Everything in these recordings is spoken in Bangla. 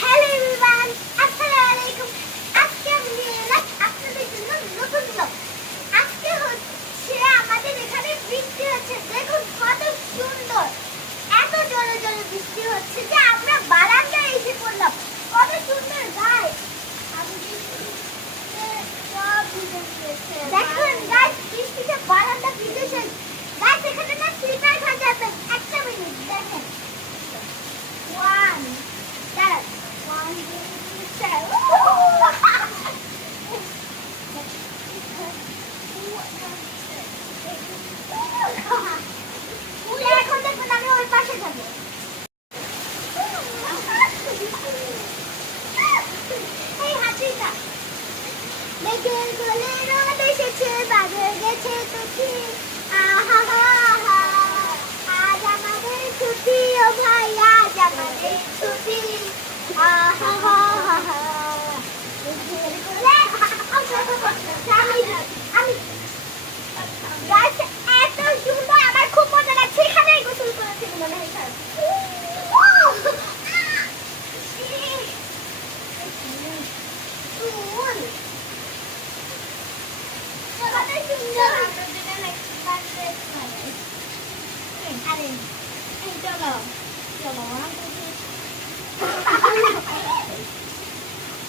হ্যালো এভরিওয়ান, আসসালামু আলাইকুম। আজকে আমি নিয়ে এলাম আপনাদের জন্য নতুন ব্লগ। আজকে হচ্ছে আমাদের এখানে বৃষ্টি হচ্ছে। দেখুন কত সুন্দর, এত জোরে জোরে বৃষ্টি হচ্ছে যে আমরা বারান্দায় এসে পড়লাম। কত সুন্দর গাইস, আমি সব ভিজে গেছে। দেখুন গাইস, বৃষ্টিতে বারান্দা ভিজেছে। গাইস এখানে না স্লিপার খাওয়া যাবে। একটা মিনিট দেখেন। One. That. One. এখন দেখুন আমি ওই পাশে যাবো। এই হাতিটা মেঘের কোলে রোদ এসেছে, বাদল গেছে তুই। আহা হা হা, আজ আমাদের ছুটি, ও ভাই আজ আমাদের ছুটি। আহা হা হা, মেঘের কোলে আমি গাছ এত সুন্দর, আমার খুব মজা লাগছে। এখানেই গোসল করেছি মনে হয় স্যার। আরে চলো চলো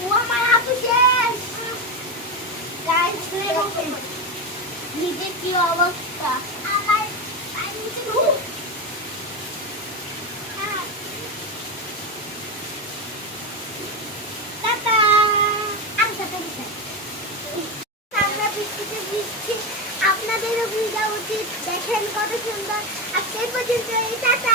ও আমার আপু শেষ। গাইস দেখুন নিজের কি অবস্থা। আমার টাটা। আমরা বৃষ্টিতে ভিজছি, আপনাদেরও ভিজা উচিত। দেখেন কত সুন্দর। আজকে পর্যন্ত টাটা।